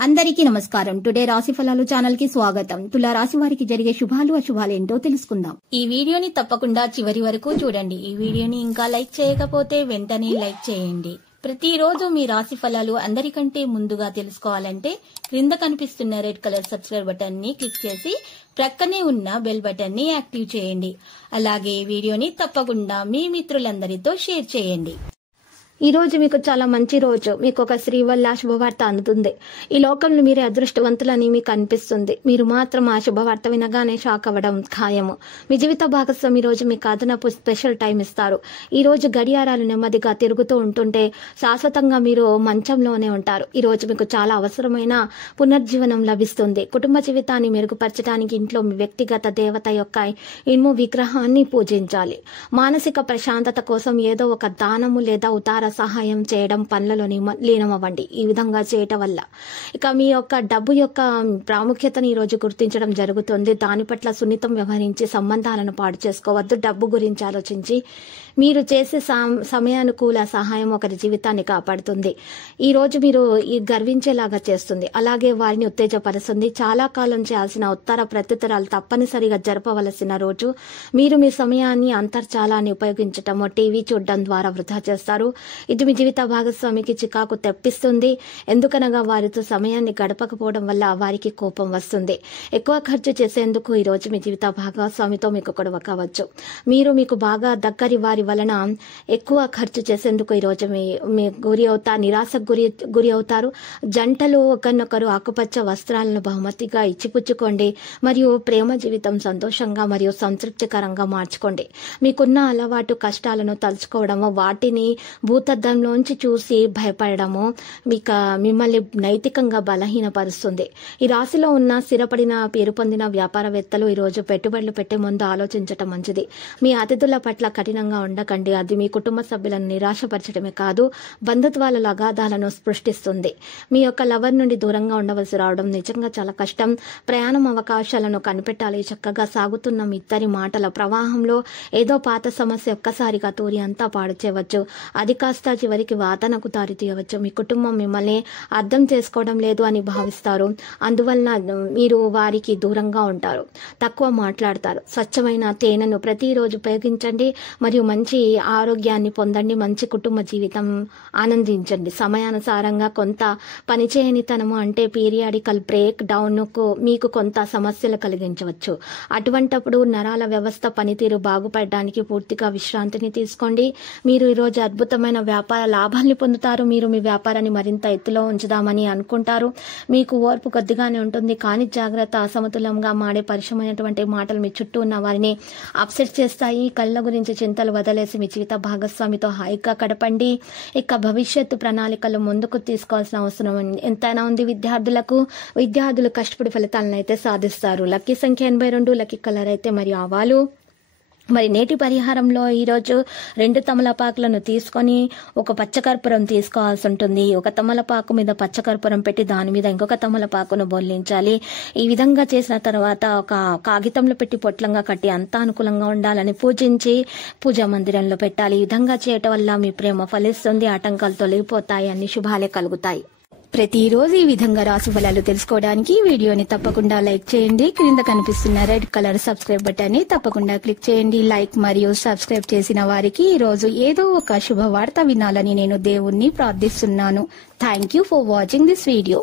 అందరికీ నమస్కారం. టుడే రాశి ఫలాలు ఛానల్ కి స్వాగతం. తులా రాశి వారికి జరిగే శుభాలు అశుభాలు ఏంటో తెలుసుకుందాం. ఈ వీడియోని తప్పకుండా చివరి వరకు చూడండి. ఈ వీడియోని ఇంకా లైక్ చేయకపోతే వెంటనే లైక్ చేయండి. ప్రతిరోజు మీ రాశి ఫలాలు అందరికంటే ముందుగా తెలుసుకోవాలంటే క్రింద కనిపిస్తున్న రెడ్ కలర్ సబ్స్క్రైబ్ బటన్ ని క్లిక్ చేసి ప్రక్కనే ఉన్న బెల్ బటన్ ని యాక్టివ్ చేయండి. అలాగే వీడియోని తప్పకుండా మీ మిత్రులందరితో షేర్ చేయండి. ఈ రోజు మీకు చాలా మంచి రోజు. మీకు ఒక స్త్రీ వల్ల శుభవార్త అందుతుంది. ఈ లోకంలో మీరే అదృష్టవంతులని మీకు అనిపిస్తుంది. మీరు మాత్రం ఆ శుభవార్త వినగానే షాక్ అవ్వడం ఖాయము. మీ జీవిత భాగస్వామి ఈ రోజు మీకు అదనపు స్పెషల్ టైం ఇస్తారు. ఈ రోజు గడియారాలు నెమ్మదిగా తిరుగుతూ ఉంటుంటే శాశ్వతంగా మీరు మంచంలోనే ఉంటారు. ఈ రోజు మీకు చాలా అవసరమైన పునర్జీవనం లభిస్తుంది. కుటుంబ జీవితాన్ని మెరుగుపరచడానికి ఇంట్లో మీ వ్యక్తిగత దేవత యొక్క ఇనుము విగ్రహాన్ని పూజించాలి. మానసిక ప్రశాంతత కోసం ఏదో ఒక దానము లేదా ఉతార సహాయం చేయడం పనులలో లీనమవ్వండి. ఈ విధంగా చేయటం వల్ల ఇక మీ యొక్క డబ్బు యొక్క ప్రాముఖ్యతను ఈ రోజు గుర్తించడం జరుగుతుంది. దాని పట్ల సున్నితం వ్యవహరించి సంబంధాలను పాడు చేసుకోవద్దు. డబ్బు గురించి ఆలోచించి మీరు చేసే సమయానుకూల సహాయం ఒకరి జీవితాన్ని కాపాడుతుంది. ఈ రోజు మీరు గర్వించేలాగా చేస్తుంది. అలాగే వారిని ఉత్తేజపరుస్తుంది. చాలా కాలం చేయాల్సిన ఉత్తర ప్రత్యుత్తరాలు తప్పనిసరిగా జరపవలసిన రోజు. మీరు మీ సమయాన్ని అంతర్జాలాన్ని ఉపయోగించటం, టీవీ చూడడం ద్వారా వృధా చేస్తారు. ఇది మీ జీవిత భాగస్వామికి చికాకు తెప్పిస్తుంది. ఎందుకనగా వారితో సమయాన్ని గడపకపోవడం వల్ల వారికి కోపం వస్తుంది. ఎక్కువ ఖర్చు చేసేందుకు ఈ రోజు మీ జీవిత భాగస్వామితో మీకు గొడవ కావచ్చు. మీకు బాగా దగ్గరి వారి వలన ఎక్కువ ఖర్చు చేసేందుకు ఈ రోజు మీ నిరాశకు గురి అవుతారు. జంటలు ఒకరినొకరు ఆకుపచ్చ వస్త్రాలను బహుమతిగా ఇచ్చిపుచ్చుకోండి. మరియు ప్రేమ జీవితం సంతోషంగా మరియు సంతృప్తికరంగా మార్చుకోండి. మీకున్న అలవాటు కష్టాలను తలుచుకోవడము, వాటిని భూతద్దంలోంచి చూసి భయపడము మిమ్మల్ని నైతికంగా బలహీనపరుస్తుంది. ఈ రాశిలో ఉన్న స్థిరపడిన పేరు పొందిన వ్యాపారవేత్తలు ఈ రోజు పెట్టుబడులు పెట్టే ముందు ఆలోచించటం మంచిది. మీ అతిథుల పట్ల కఠినంగా ఉండకండి. అది మీ కుటుంబ సభ్యులను నిరాశపరచడమే కాదు, బంధుత్వాల అగాధాలను సృష్టిస్తుంది. మీ యొక్క లవర్ నుండి దూరంగా ఉండవలసి రావడం నిజంగా చాలా కష్టం. ప్రయాణం అవకాశాలను కనిపెట్టాలి. చక్కగా సాగుతున్న మీ ఇద్దరి మాటల ప్రవాహంలో ఏదో పాత సమస్య ఒక్కసారిగా తూరి అంతా పాడు చేయవచ్చు. అది కాస్త చివరికి వాదనకు దారితీయవచ్చు. మీ కుటుంబం మిమ్మల్ని అర్థం చేసుకోవడం లేదు అని భావిస్తారు. అందువలన మీరు వారికి దూరంగా ఉంటారు, తక్కువ మాట్లాడతారు. స్వచ్ఛమైన తేనెను ప్రతిరోజు ఉపయోగించండి మరియు మంచి ఆరోగ్యాన్ని పొందండి. మంచి కుటుంబ జీవితం ఆనందించండి. సమయానుసారంగా కొంత పనిచేయనితనము అంటే పీరియాడికల్ బ్రేక్ డౌన్ మీకు కొంత సమస్యలు కలిగించవచ్చు. అటువంటప్పుడు నరాల వ్యవస్థ పనితీరు బాగుపడడానికి పూర్తిగా విశ్రాంతిని తీసుకోండి. మీరు ఈరోజు అద్భుతమైన వ్యాపార లాభాన్ని పొందుతారు. మీరు మీ వ్యాపారాన్ని మరింత ఎత్తులో ఉంచుదామని అనుకుంటారు. మీకు ఓర్పు కొద్దిగానే ఉంటుంది, కానీ జాగ్రత్త. అసమతులంగా మాడే పరిశ్రమైనటువంటి మాటలు మీ చుట్టూ ఉన్న వారిని అప్సెట్ చేస్తాయి. కళ్ళ గురించి చింతలు వదిలేసి మీ జీవిత భాగస్వామితో హాయిగా గడపండి. ఇక భవిష్యత్తు ప్రణాళికలు ముందుకు తీసుకోవాల్సిన అవసరం ఎంతైనా ఉంది. విద్యార్థులు కష్టపడి ఫలితాలను అయితే సాధిస్తారు. లక్కీ సంఖ్య 82, లక్కీ కలర్ అయితే మరి ఆవాలు. మరి నేటి పరిహారంలో ఈరోజు 2 తమలపాకులను తీసుకొని ఒక పచ్చకర్పూరం తీసుకోవాల్సి ఉంటుంది. ఒక తమలపాకు మీద పచ్చకర్పూరం పెట్టి దాని మీద ఇంకొక తమలపాకును బొల్లించాలి. ఈ విధంగా చేసిన తర్వాత ఒక కాగితంలో పెట్టి పొట్లంగా కట్టి అంతా అనుకూలంగా ఉండాలని పూజించి పూజా మందిరంలో పెట్టాలి. ఈ విధంగా చేయటం వల్ల మీ ప్రేమ ఫలిస్తుంది, ఆటంకాలు తొలగిపోతాయి, అన్ని శుభాలే కలుగుతాయి. ప్రతిరోజు ఈ విధంగా రాశి ఫలాలు తెలుసుకోవడానికి వీడియోని తప్పకుండా లైక్ చేయండి. క్రింద కనిపిస్తున్న రెడ్ కలర్ సబ్స్క్రైబ్ బటన్ ని తప్పకుండా క్లిక్ చేయండి. లైక్ మరియు సబ్స్క్రైబ్ చేసిన వారికి ఈ రోజు ఏదో ఒక శుభవార్త వినాలని నేను దేవుణ్ణి ప్రార్థిస్తున్నాను. Thank you for watching this video.